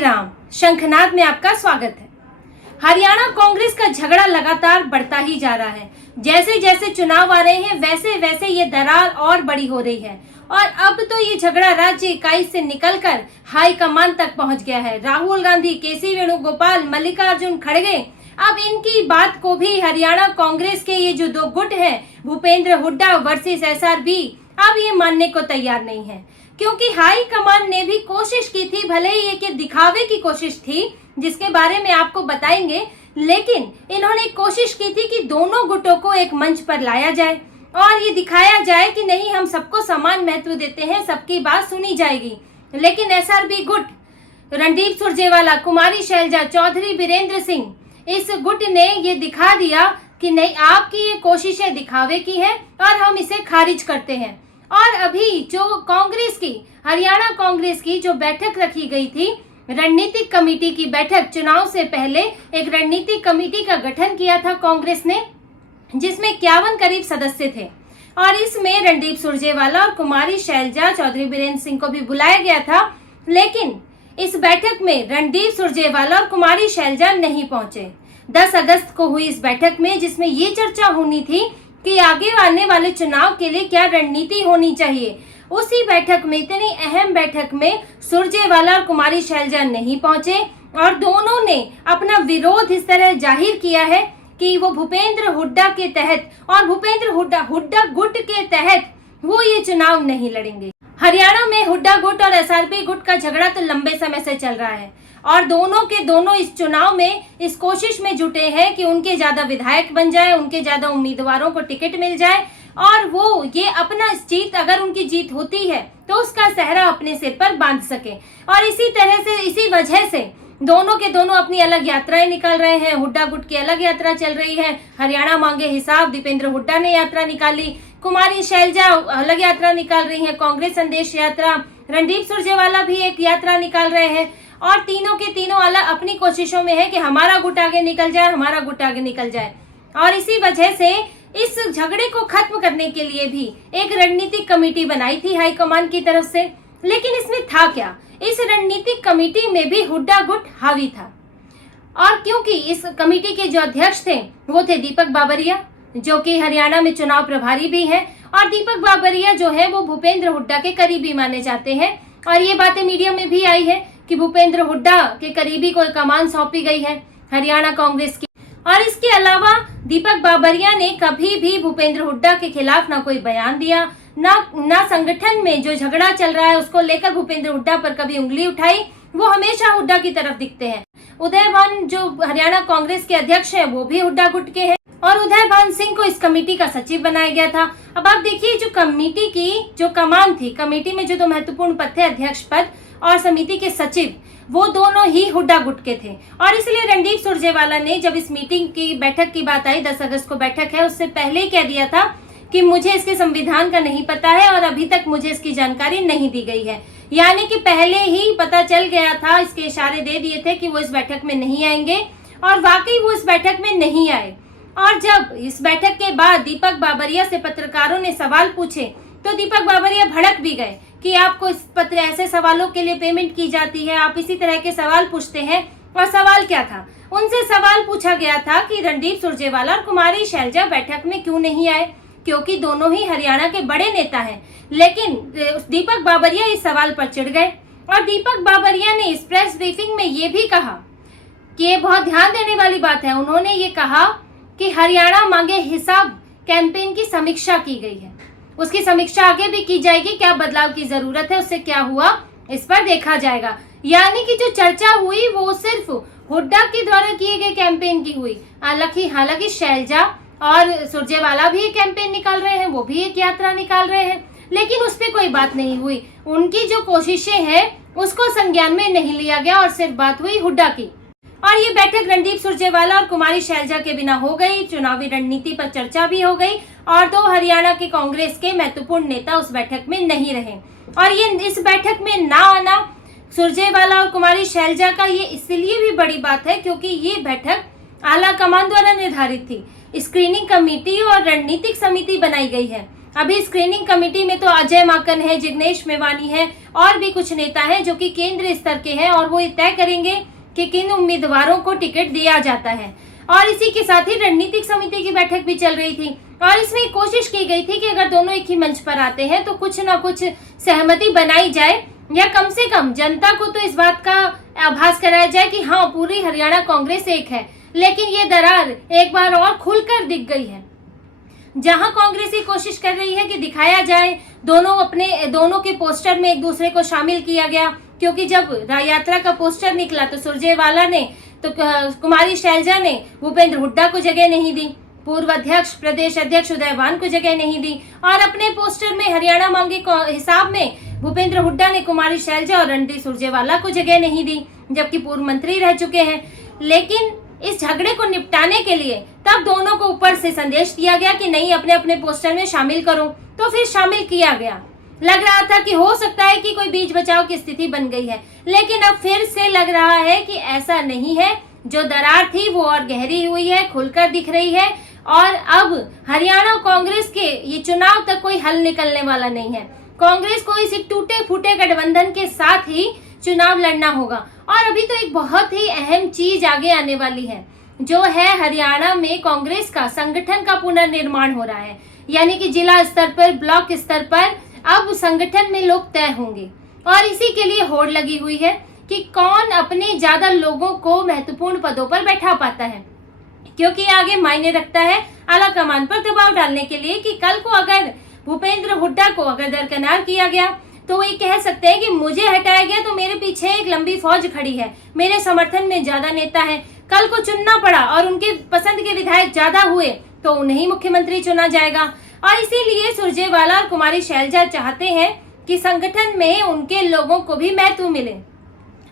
राम। शंखनाद में आपका स्वागत है। हरियाणा कांग्रेस का झगड़ा लगातार बढ़ता ही जा रहा है। जैसे जैसे चुनाव आ रहे हैं वैसे वैसे ये दरार और बड़ी हो रही है और अब तो ये झगड़ा राज्य इकाई से निकलकर हाई कमान तक पहुंच गया है। राहुल गांधी, केसी वेणुगोपाल, मल्लिकार्जुन खड़गे, अब इनकी बात को भी हरियाणा कांग्रेस के ये जो दो गुट हैं, भूपेंद्र हुड्डा वर्सेस एसआरबी, अब ये मानने को तैयार नहीं है, क्योंकि हाई कमान ने भी कोशिश की थी, भले ही ये कि दिखावे की कोशिश थी जिसके बारे में आपको बताएंगे, लेकिन इन्होंने कोशिश की थी कि दोनों गुटों को एक मंच पर लाया जाए और ये दिखाया जाए कि नहीं, हम सबको समान महत्व देते हैं, सबकी बात सुनी जाएगी। लेकिन एसआरबी गुट, रणदीप सुरजेवाला, कुमारी शैलजा, चौधरी बीरेंद्र सिंह, इस गुट ने ये दिखा दिया कि नहीं, आपकी ये कोशिशें दिखावे की है और हम इसे खारिज करते हैं। और अभी जो कांग्रेस की, हरियाणा कांग्रेस की जो बैठक रखी गई थी, रणनीतिक कमेटी की बैठक, चुनाव से पहले एक रणनीतिक कमेटी का गठन किया था कांग्रेस ने, जिसमें 51 करीब सदस्य थे और इसमें रणदीप सुरजेवाला और कुमारी शैलजा, चौधरी बीरेंद्र सिंह को भी बुलाया गया था। लेकिन इस बैठक में रणदीप सुरजेवाला और कुमारी शैलजा नहीं पहुंचे। 10 अगस्त को हुई इस बैठक में, जिसमें ये चर्चा होनी थी कि आगे आने वाले चुनाव के लिए क्या रणनीति होनी चाहिए। उसी बैठक में, इतनी अहम बैठक में, सुरजेवाला और कुमारी शैलजा नहीं पहुंचे और दोनों ने अपना विरोध इस तरह जाहिर किया है कि वो भूपेंद्र हुड्डा के तहत और भूपेंद्र हुड्डा गुट के तहत वो ये चुनाव नहीं लड़ेंगे। हरियाणा में हुड्डा गुट और एसआरपी गुट का झगड़ा तो लंबे समय से चल रहा है और दोनों के दोनों इस चुनाव में इस कोशिश में जुटे हैं कि उनके ज्यादा विधायक बन जाए, उनके ज्यादा उम्मीदवारों को टिकट मिल जाए और वो ये अपना जीत, अगर उनकी जीत होती है तो उसका सहरा अपने सिर पर बांध सके। और इसी तरह से, इसी वजह से दोनों के दोनों अपनी अलग यात्राएं निकाल रहे हैं। हुड्डा गुट की अलग यात्रा चल रही है, हरियाणा मांगे हिसाब, दीपेंद्र हुड्डा ने यात्रा निकाली, कुमारी शैलजा अलग यात्रा निकाल रही है, कांग्रेस संदेश यात्रा, रणदीप सुरजेवाला भी एक यात्रा निकाल रहे हैं और तीनों के तीनों अलग अपनी कोशिशों में है कि हमारा गुट आगे निकल जाए, हमारा गुट आगे निकल जाए। और इसी वजह से इस झगड़े को खत्म करने के लिए भी एक रणनीतिक कमेटी बनाई थी हाईकमान की तरफ से। लेकिन इसमें था क्या, इस रणनीतिक कमेटी में भी हुड्डा गुट हावी था और क्योंकि इस कमेटी के जो अध्यक्ष थे वो थे दीपक बाबरिया, जो कि हरियाणा में चुनाव प्रभारी भी है और दीपक बाबरिया जो है वो भूपेंद्र हुड्डा के करीबी माने जाते हैं और ये बातें मीडिया में भी आई है कि भूपेंद्र हुड्डा के करीबी को कमान सौंपी गई है हरियाणा कांग्रेस की। और इसके अलावा दीपक बाबरिया ने कभी भी भूपेंद्र हुड्डा के खिलाफ ना कोई बयान दिया, ना संगठन में जो झगड़ा चल रहा है उसको लेकर भूपेंद्र हुड्डा पर कभी उंगली उठाई। वो हमेशा हुड्डा की तरफ दिखते हैं। उदय भान जो हरियाणा कांग्रेस के अध्यक्ष है वो भी हुड्डा गुट के हैं और उदय भान सिंह को इस कमेटी का सचिव बनाया गया था। अब आप देखिए, जो कमेटी की जो कमान थी, कमेटी में जो दो महत्वपूर्ण पद थे, अध्यक्ष पद और समिति के सचिव, वो दोनों ही हुड्डा गुट के थे। और इसलिए रणदीप सुरजेवाला ने जब इस मीटिंग की बैठक की बात आई, 10 अगस्त को बैठक है, उससे पहले ही कह दिया था कि मुझे इसके संविधान का नहीं पता है और अभी तक मुझे इसकी जानकारी नहीं दी गई है। यानी कि पहले ही पता चल गया था, इसके इशारे दे दिए थे कि वो इस बैठक में नहीं आएंगे और वाकई वो इस बैठक में नहीं आए। और जब इस बैठक के बाद दीपक बाबरिया से पत्रकारों ने सवाल पूछे तो दीपक बाबरिया भड़क भी गए कि आपको इस पत्र ऐसे सवालों के लिए पेमेंट की जाती है, आप इसी तरह के सवाल पूछते हैं। और सवाल क्या था, उनसे सवाल पूछा गया था कि रणदीप सुरजेवाला और कुमारी शैलजा बैठक में क्यों नहीं आए, क्योंकि दोनों ही हरियाणा के बड़े नेता हैं। लेकिन दीपक बाबरिया इस सवाल पर चिढ़ गए और दीपक बाबरिया ने इस प्रेस ब्रीफिंग में ये भी कहा कि ये बहुत ध्यान देने वाली बात है, उन्होंने ये कहा कि हरियाणा मांगे हिसाब कैंपेन की समीक्षा की गई है, उसकी समीक्षा आगे भी की जाएगी, क्या बदलाव की जरूरत है, उससे क्या हुआ, इस पर देखा जाएगा। यानी कि जो चर्चा हुई वो सिर्फ हुड्डा के द्वारा किए गए कैंपेन की हुई। हालांकि शैलजा और सुरजेवाला भी एक कैंपेन निकाल रहे हैं, वो भी एक यात्रा निकाल रहे हैं, लेकिन उस पर कोई बात नहीं हुई। उनकी जो कोशिशें हैं उसको संज्ञान में नहीं लिया गया और सिर्फ बात हुई हुड्डा की। और ये बैठक रणदीप सुरजेवाला और कुमारी शैलजा के बिना हो गई, चुनावी रणनीति पर चर्चा भी हो गई और दो हरियाणा के कांग्रेस के महत्वपूर्ण नेता उस बैठक में नहीं रहे। और ये इस बैठक में ना आना सुरजेवाला और कुमारी शैलजा का ये इसलिए भी बड़ी बात है क्योंकि ये बैठक आला कमान द्वारा निर्धारित थी। स्क्रीनिंग कमेटी और रणनीतिक समिति बनाई गई है। अभी स्क्रीनिंग कमेटी में तो अजय माकन है, जिग्नेश मेवानी है और भी कुछ नेता हैं जो कि केंद्र स्तर के हैं और वो तय करेंगे कि किन उम्मीदवारों को टिकट दिया जाता है। और इसी के साथ ही रणनीतिक समिति की बैठक भी चल रही थी और इसमें कोशिश की गई थी कि अगर दोनों एक ही मंच पर आते हैं तो कुछ ना कुछ सहमति बनाई जाए या कम से कम जनता को तो इस बात का आभास कराया जाए कि हाँ, पूरी हरियाणा कांग्रेस एक है। लेकिन ये दरार एक बार और खुलकर दिख गई है, जहां कांग्रेस ही कोशिश कर रही है कि दिखाया जाए, दोनों के पोस्टर में एक दूसरे को शामिल किया गया। क्योंकि जब यात्रा का पोस्टर निकला तो सुरजेवाला ने तो कुमारी शैलजा ने भूपेंद्र हुड्डा को जगह नहीं दी, पूर्व अध्यक्ष प्रदेश अध्यक्ष उदयभान को जगह नहीं दी और अपने पोस्टर में हरियाणा मांगे हिसाब में भूपेंद्र हुड्डा ने कुमारी शैलजा और रणदीप सुरजेवाला को जगह नहीं दी, जबकि पूर्व मंत्री रह चुके हैं। लेकिन इस झगड़े को निपटाने के लिए तब दोनों को ऊपर से संदेश दिया गया कि नहीं, अपने अपने पोस्टर में शामिल करो, तो फिर शामिल किया गया। लग रहा था कि हो सकता है कि कोई बीच बचाव की स्थिति बन गई है, लेकिन अब फिर से लग रहा है कि ऐसा नहीं है। जो दरार थी वो और गहरी हुई है, खुलकर दिख रही है और अब हरियाणा कांग्रेस के ये चुनाव तक कोई हल निकलने वाला नहीं है। कांग्रेस को इस टूटे फूटे गठबंधन के साथ ही चुनाव लड़ना होगा। और अभी तो एक बहुत ही अहम चीज आगे आने वाली है, जो है हरियाणा में कांग्रेस का संगठन का पुनर्निर्माण हो रहा है। यानी कि जिला स्तर पर, ब्लॉक स्तर पर अब संगठन में लोग तय होंगे और इसी के लिए होड़ लगी हुई है कि कौन अपने ज्यादा लोगों को महत्वपूर्ण पदों पर बैठा पाता है। क्योंकि आगे मायने रखता है आला कमान पर दबाव डालने के लिए कि कल को अगर भूपेंद्र हुड्डा को अगर दरकिनार किया गया तो वो ये कह सकते हैं कि मुझे हटाया गया तो मेरे पीछे एक लंबी फौज खड़ी है, मेरे समर्थन में ज्यादा नेता है। कल को चुनना पड़ा और उनके पसंद के विधायक ज्यादा हुए तो उन्हें मुख्यमंत्री चुना जाएगा। और इसीलिए सुरजेवाला और कुमारी शैलजा चाहते हैं कि संगठन में उनके लोगों को भी महत्व मिले।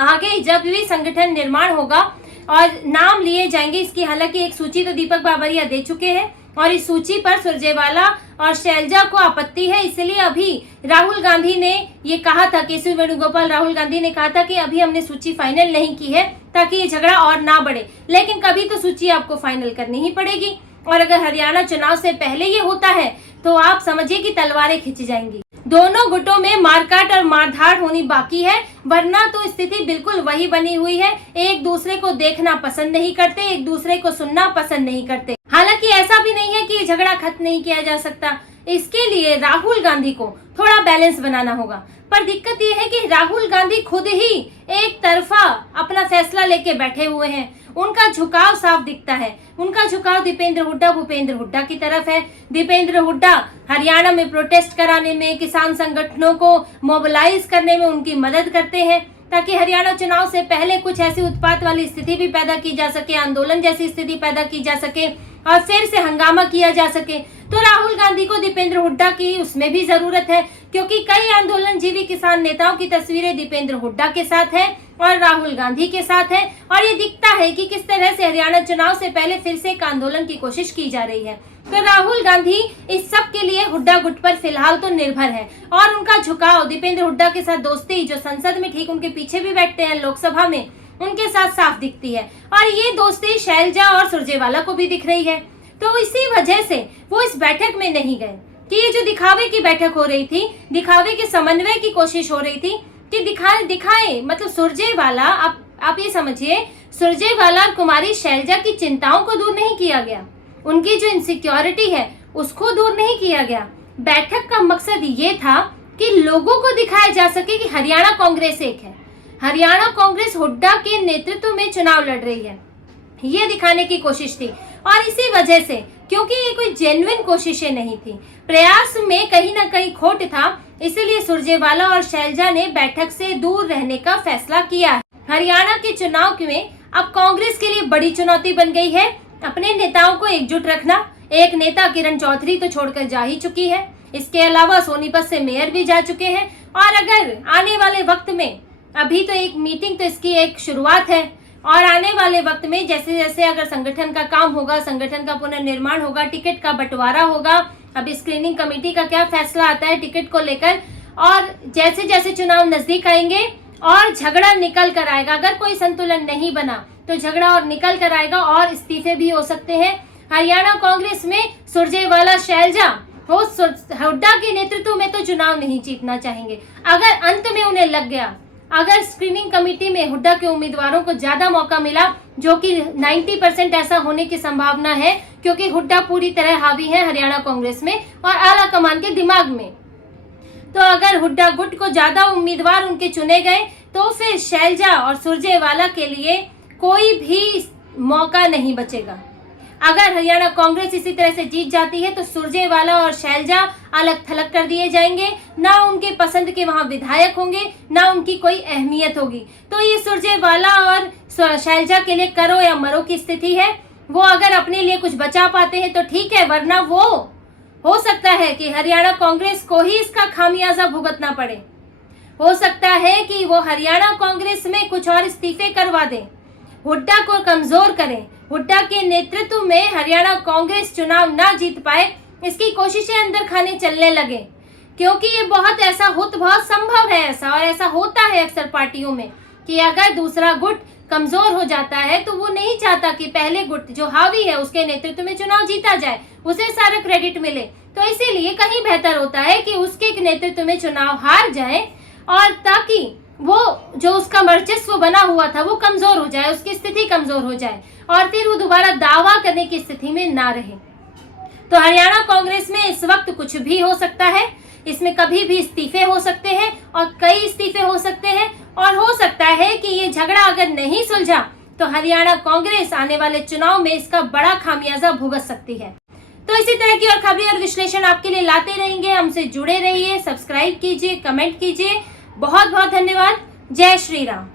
आगे जब भी संगठन निर्माण होगा और नाम लिए जाएंगे, इसकी हालांकि एक सूची तो दीपक बाबरिया दे चुके हैं और इस सूची पर सुरजेवाला और शैलजा को आपत्ति है। इसलिए अभी राहुल गांधी ने ये कहा था, केशव वेणुगोपाल राहुल गांधी ने कहा था कि अभी हमने सूची फाइनल नहीं की है ताकि ये झगड़ा और ना बढ़े, लेकिन कभी तो सूची आपको फाइनल करनी ही पड़ेगी। और अगर हरियाणा चुनाव से पहले ये होता है तो आप समझिए कि तलवारें खिंच जाएंगी। दोनों गुटों में मारकाट और मारधाड़ होनी बाकी है, वरना तो स्थिति बिल्कुल वही बनी हुई है। एक दूसरे को देखना पसंद नहीं करते, एक दूसरे को सुनना पसंद नहीं करते। हालांकि ऐसा भी नहीं है कि ये झगड़ा खत्म नहीं किया जा सकता, इसके लिए राहुल गांधी को थोड़ा बैलेंस बनाना होगा। पर दिक्कत ये है कि राहुल गांधी खुद ही एक तरफा अपना फैसला लेके बैठे हुए हैं। उनका झुकाव साफ दिखता है, उनका झुकाव भूपेंद्र हुड्डा की तरफ है। दीपेंद्र हुड्डा हरियाणा में प्रोटेस्ट कराने में, किसान संगठनों को मोबिलाइज करने में उनकी मदद करते हैं ताकि हरियाणा चुनाव से पहले कुछ ऐसी उत्पात वाली स्थिति भी पैदा की जा सके, आंदोलन जैसी स्थिति पैदा की जा सके और फिर से हंगामा किया जा सके। तो राहुल गांधी को दीपेंद्र हुड्डा की उसमें भी जरूरत है, क्योंकि कई आंदोलनजीवी किसान नेताओं की तस्वीरें दीपेंद्र हुड्डा के साथ है और राहुल गांधी के साथ है। और ये दिखता है कि किस तरह से हरियाणा चुनाव से पहले फिर से एक आंदोलन की कोशिश की जा रही है। तो राहुल गांधी इस सब के लिए हुड्डा गुट पर फिलहाल तो निर्भर है और उनका झुकाव दीपेंद्र हुड्डा के साथ दोस्ती, जो संसद में ठीक उनके पीछे भी बैठते हैं लोकसभा में, उनके साथ साफ दिखती है। और ये दोस्ती शैलजा और सुरजेवाला को भी दिख रही है। तो इसी वजह से वो इस बैठक में नहीं गए कि ये जो दिखावे की बैठक हो रही थी, दिखावे के समन्वय की कोशिश हो रही थी कि दिखाए मतलब सुरजेवाला, आप ये समझिए, सुरजेवाला और कुमारी शैलजा की चिंताओं को दूर नहीं किया गया, उनकी जो इनसिक्योरिटी है उसको दूर नहीं किया गया। बैठक का मकसद ये था कि लोगों को दिखाया जा सके कि हरियाणा कांग्रेस एक है, हरियाणा कांग्रेस हुड्डा के नेतृत्व में चुनाव लड़ रही है, ये दिखाने की कोशिश थी। और इसी वजह से, क्योंकि ये कोई जेन्युइन कोशिशें नहीं थी, प्रयास में कहीं ना कहीं खोट था, इसलिए सुरजेवाला और शैलजा ने बैठक से दूर रहने का फैसला किया है। हरियाणा के चुनाव में अब कांग्रेस के लिए बड़ी चुनौती बन गई है अपने नेताओं को एकजुट रखना। एक नेता किरण चौधरी तो छोड़कर जा ही चुकी है, इसके अलावा सोनीपत से मेयर भी जा चुके हैं। और अगर आने वाले वक्त में, अभी तो एक मीटिंग तो इसकी एक शुरुआत है, और आने वाले वक्त में जैसे जैसे अगर संगठन का काम होगा, संगठन का पुनर्निर्माण होगा, टिकट का बंटवारा होगा, अभी स्क्रीनिंग कमेटी का क्या फैसला आता है टिकट को लेकर, और जैसे जैसे चुनाव नजदीक आएंगे और झगड़ा निकल कर आएगा, अगर कोई संतुलन नहीं बना तो झगड़ा और निकल कर आएगा और इस्तीफे भी हो सकते हैं। हरियाणा कांग्रेस में सुरजेवाला शैलजा वो हुड्डा के नेतृत्व में तो चुनाव नहीं जीतना चाहेंगे। अगर अंत में उन्हें लग गया, अगर स्क्रीनिंग कमेटी में हुड्डा के उम्मीदवारों को ज्यादा मौका मिला, जो कि 90% ऐसा होने की संभावना है, क्योंकि हुड्डा पूरी तरह हावी है हरियाणा कांग्रेस में और आला कमान के दिमाग में, तो अगर हुड्डा गुट को ज्यादा उम्मीदवार उनके चुने गए तो फिर शैलजा और सुरजेवाला के लिए कोई भी मौका नहीं बचेगा। अगर हरियाणा कांग्रेस इसी तरह से जीत जाती है तो सुरजेवाला और शैलजा अलग थलग कर दिए जाएंगे, ना उनके पसंद के वहां विधायक होंगे, ना उनकी कोई अहमियत होगी। तो ये सुरजेवाला और शैलजा के लिए करो या मरो की स्थिति है। वो अगर अपने लिए कुछ बचा पाते हैं तो ठीक है, वरना वो हो सकता है कि हरियाणा कांग्रेस को ही इसका खामियाजा भुगतना पड़े। हो सकता है कि वो हरियाणा कांग्रेस में कुछ और इस्तीफे करवा दें, हुड्डा को कमजोर करें, हुड्डा के नेतृत्व में हरियाणा कांग्रेस चुनाव ना जीत पाए, इसकी कोशिशें अंदर खाने चलने लगे। क्योंकि ये बहुत संभव है ऐसा, और ऐसा होता है अक्सर पार्टियों में कि अगर दूसरा गुट कमजोर हो जाता है तो वो नहीं चाहता कि पहले गुट जो हावी है उसके नेतृत्व में चुनाव जीता जाए, उसे सारा क्रेडिट मिले। तो इसीलिए कहीं बेहतर होता है कि उसके नेतृत्व में चुनाव हार जाए, और ताकि वो जो उसका वर्चस्व बना हुआ था वो कमजोर हो जाए, उसकी स्थिति कमजोर हो जाए, और फिर वो दोबारा दावा करने की स्थिति में ना रहे। तो हरियाणा कांग्रेस में इस वक्त कुछ भी हो सकता है। इसमें कभी भी इस्तीफे हो सकते हैं, और कई इस्तीफे हो सकते हैं, और हो सकता है कि ये झगड़ा अगर नहीं सुलझा तो हरियाणा कांग्रेस आने वाले चुनाव में इसका बड़ा खामियाजा भुगत सकती है। तो इसी तरह की और खबरें और विश्लेषण आपके लिए लाते रहेंगे। हमसे जुड़े रहिए, सब्सक्राइब कीजिए, कमेंट कीजिए। बहुत बहुत धन्यवाद। जय श्री राम।